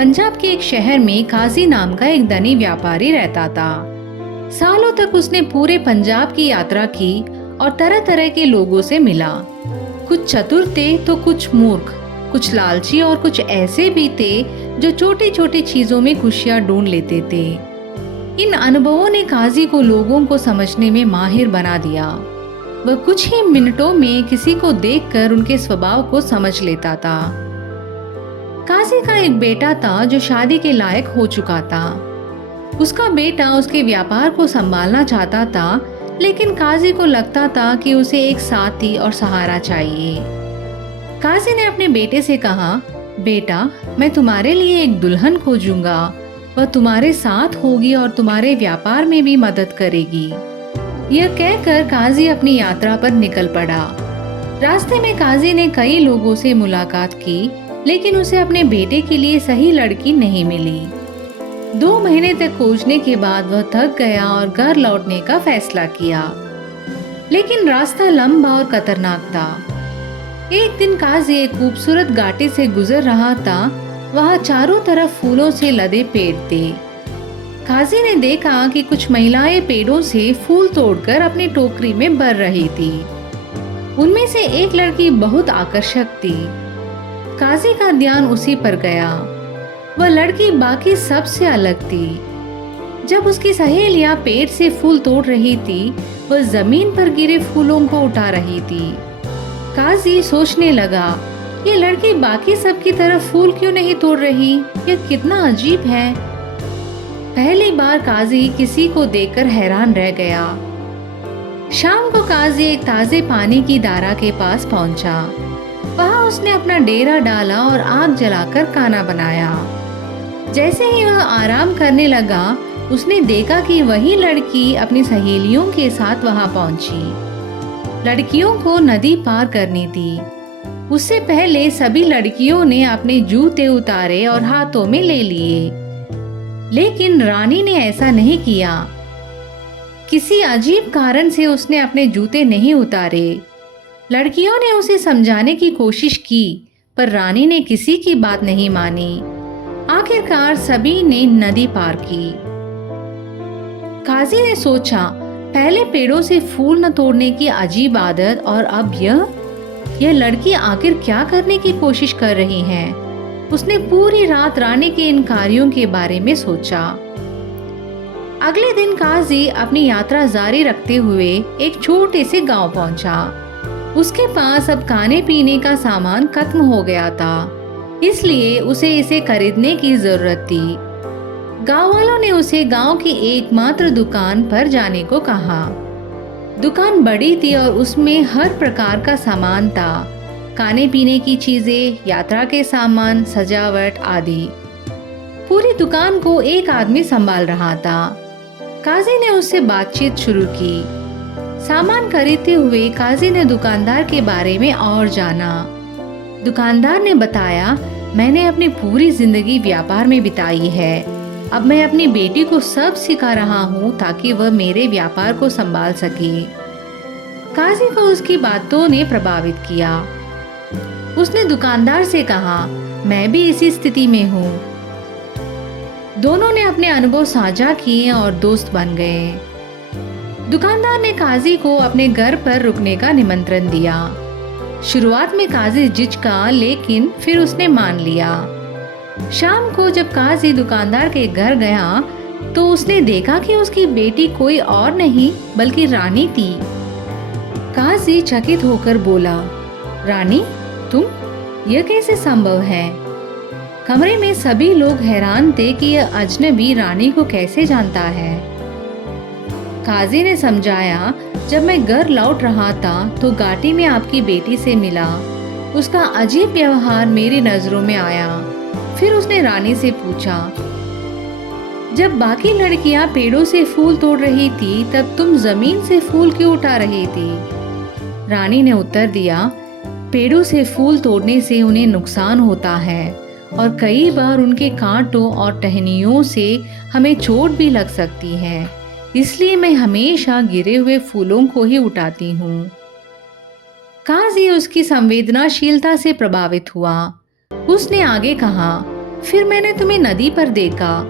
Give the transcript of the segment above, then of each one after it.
पंजाब के एक शहर में काजी नाम का एक धनी व्यापारी रहता था। सालों तक उसने पूरे पंजाब की यात्रा की और तरह तरह के लोगों से मिला। कुछ चतुर थे तो कुछ मूर्ख, कुछ लालची और कुछ ऐसे भी थे जो छोटी छोटी चीजों में खुशियां ढूंढ लेते थे। इन अनुभवों ने काजी को लोगों को समझने में माहिर बना दिया। वह कुछ ही मिनटों में किसी को देखकर उनके स्वभाव को समझ लेता था। काजी का एक बेटा था जो शादी के लायक हो चुका था। उसका बेटा उसके व्यापार को संभालना चाहता था, लेकिन काजी को लगता था कि उसे एक साथी और सहारा चाहिए। काजी ने अपने बेटे से कहा, बेटा, मैं तुम्हारे लिए एक दुल्हन खोजूंगा। वह तुम्हारे साथ होगी और तुम्हारे व्यापार में भी मदद करेगी। यह कहकर काजी अपनी यात्रा पर निकल पड़ा। रास्ते में काजी ने कई लोगों से मुलाकात की, लेकिन उसे अपने बेटे के लिए सही लड़की नहीं मिली। 2 महीने तक खोजने के बाद वह थक गया और घर लौटने का फैसला किया। लेकिन रास्ता लंबा और खतरनाक था। एक दिन काजी एक खूबसूरत घाटी से गुजर रहा था। वहाँ चारों तरफ फूलों से लदे पेड़ थे। काजी ने देखा कि कुछ महिलाएं पेड़ों से फूल तोड़कर अपनी टोकरी में भर रही थी। उनमें से एक लड़की बहुत आकर्षक थी। काजी का ध्यान उसी पर गया। वह लड़की बाकी सबसे अलग थी। जब उसकी सहेलियां पेड़ से फूल तोड़ रही थी, वह जमीन पर गिरे फूलों को उठा रही थी। काजी सोचने लगा, ये लड़की बाकी सबकी तरह फूल क्यों नहीं तोड़ रही? यह कितना अजीब है। पहली बार काजी किसी को देखकर हैरान रह गया। शाम को काजी एक ताजे पानी की धारा के पास पहुंचा। वहां उसने अपना डेरा डाला और आग जलाकर खाना बनाया। जैसे ही वह आराम करने लगा, उसने देखा कि वही लड़की अपनी सहेलियों के साथ वहां पहुंची। लड़कियों को नदी पार करनी थी। उससे पहले सभी लड़कियों ने अपने जूते उतारे और हाथों में ले लिए, लेकिन रानी ने ऐसा नहीं किया। किसी अजीब कारण से उसने अपने जूते नहीं उतारे। लड़कियों ने उसे समझाने की कोशिश की, पर रानी ने किसी की बात नहीं मानी। आखिरकार सभी ने नदी पार की। काजी ने सोचा, पहले पेड़ों से फूल न तोड़ने की अजीब आदत, और अब यह लड़की आखिर क्या करने की कोशिश कर रही है। उसने पूरी रात रानी के इन कार्यों के बारे में सोचा। अगले दिन काजी अपनी यात्रा जारी रखते हुए एक छोटे से गांव पहुंचा। उसके पास अब खाने पीने का सामान खत्म हो गया था, इसलिए उसे इसे खरीदने की जरूरत थी। गांव वालों ने उसे गांव की एकमात्र दुकान पर जाने को कहा। दुकान बड़ी थी और उसमें हर प्रकार का सामान था, खाने पीने की चीजें, यात्रा के सामान, सजावट आदि। पूरी दुकान को एक आदमी संभाल रहा था। काजी ने उससे बातचीत शुरू की। सामान खरीदते हुए काजी ने दुकानदार के बारे में और जाना। दुकानदार ने बताया, मैंने अपनी पूरी जिंदगी व्यापार में बिताई है। अब मैं अपनी बेटी को सब सिखा रहा हूँ ताकि वह मेरे व्यापार को संभाल सके। काजी को उसकी बातों ने प्रभावित किया। उसने दुकानदार से कहा, मैं भी इसी स्थिति में हूँ। दोनों ने अपने अनुभव साझा किए और दोस्त बन गए। दुकानदार ने काजी को अपने घर पर रुकने का निमंत्रण दिया। शुरुआत में काजी झिझका, लेकिन फिर उसने मान लिया। शाम को जब काजी दुकानदार के घर गया तो उसने देखा कि उसकी बेटी कोई और नहीं बल्कि रानी थी। काजी चकित होकर बोला, रानी, तुम? यह कैसे संभव है? कमरे में सभी लोग हैरान थे कि यह अजनबी रानी को कैसे जानता है। काजी ने समझाया, जब मैं घर लौट रहा था तो घाटी में आपकी बेटी से मिला। उसका अजीब व्यवहार मेरी नजरों में आया। फिर उसने रानी से पूछा, जब बाकी लड़कियां पेड़ों से फूल तोड़ रही थी, तब तुम जमीन से फूल क्यों उठा रही थी? रानी ने उत्तर दिया, पेड़ों से फूल तोड़ने से उन्हें नुकसान होता है और कई बार उनके कांटों और टहनियों से हमें चोट भी लग सकती है। इसलिए मैं हमेशा गिरे हुए फूलों को ही उठाती हूँ। काजी उसकी संवेदनशीलता से प्रभावित हुआ। उसने आगे कहा, फिर मैंने तुम्हें नदी पर देखा,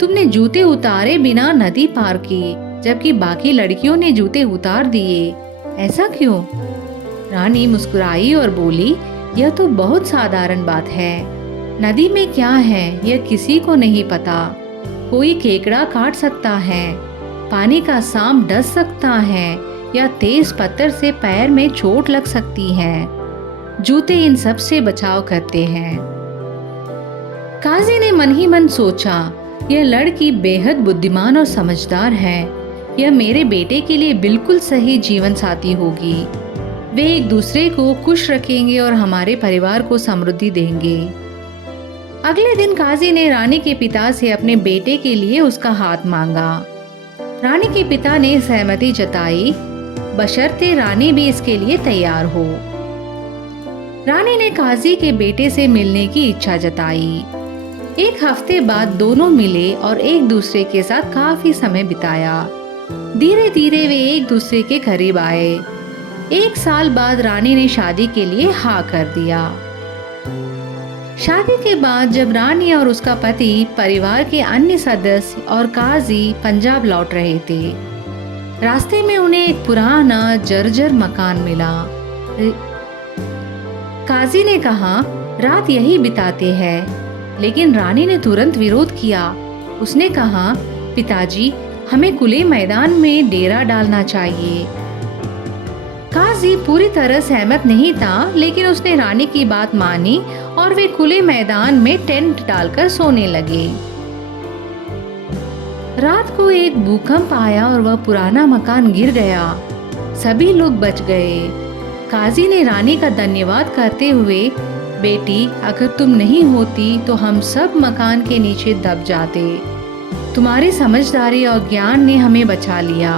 तुमने जूते उतारे बिना नदी पार की, जबकि बाकी लड़कियों ने जूते उतार दिए। ऐसा क्यों? रानी मुस्कुराई और बोली, यह तो बहुत साधारण बात है। नदी में क्या है यह किसी को नहीं पता। कोई केकड़ा काट सकता है, पानी का सांप डस सकता है, या तेज पत्थर से पैर में चोट लग सकती है। जूते इन सब से बचाव करते हैं। काजी ने मन ही मन सोचा, यह लड़की बेहद बुद्धिमान और समझदार है। यह मेरे बेटे के लिए बिल्कुल सही जीवन साथी होगी। वे एक दूसरे को खुश रखेंगे और हमारे परिवार को समृद्धि देंगे। अगले दिन काजी ने रानी के पिता से अपने बेटे के लिए उसका हाथ मांगा। रानी के पिता ने सहमति जताई, बशर्ते रानी भी इसके लिए तैयार हो। रानी ने काजी के बेटे से मिलने की इच्छा जताई। एक हफ्ते बाद दोनों मिले और एक दूसरे के साथ काफी समय बिताया। धीरे धीरे वे एक दूसरे के करीब आए। 1 साल बाद रानी ने शादी के लिए हाँ कर दिया। शादी के बाद जब रानी और उसका पति, परिवार के अन्य सदस्य और काजी पंजाब लौट रहे थे, रास्ते में उन्हें एक पुराना जर्जर मकान मिला। काजी ने कहा, रात यही बिताते हैं, लेकिन रानी ने तुरंत विरोध किया। उसने कहा, पिताजी, हमें खुले मैदान में डेरा डालना चाहिए। काजी पूरी तरह सहमत नहीं था, लेकिन उसने रानी की बात मानी और वे खुले मैदान में टेंट डालकर सोने लगे। रात को एक भूकंप आया और वह पुराना मकान गिर गया। सभी लोग बच गए। काजी ने रानी का धन्यवाद करते हुए, बेटी, अगर तुम नहीं होती तो हम सब मकान के नीचे दब जाते। तुम्हारी समझदारी और ज्ञान ने हमें बचा लिया।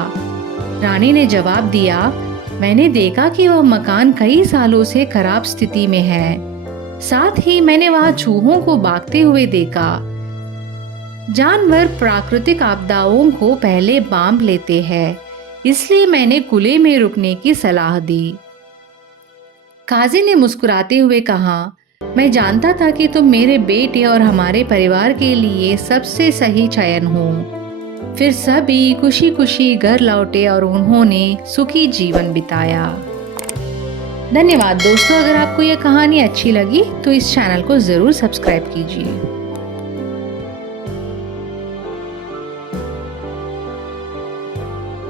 रानी ने जवाब दिया, मैंने देखा कि वह मकान कई सालों से खराब स्थिति में है। साथ ही मैंने वहां चूहों को भागते हुए देखा। जानवर प्राकृतिक आपदाओं को पहले बांध लेते हैं, इसलिए मैंने खुले में रुकने की सलाह दी। काजी ने मुस्कुराते हुए कहा, मैं जानता था कि तुम मेरे बेटे और हमारे परिवार के लिए सबसे सही चयन हो। फिर सभी खुशी खुशी घर लौटे और उन्होंने सुखी जीवन बिताया। धन्यवाद दोस्तों। अगर आपको यह कहानी अच्छी लगी तो इस चैनल को जरूर सब्सक्राइब कीजिए।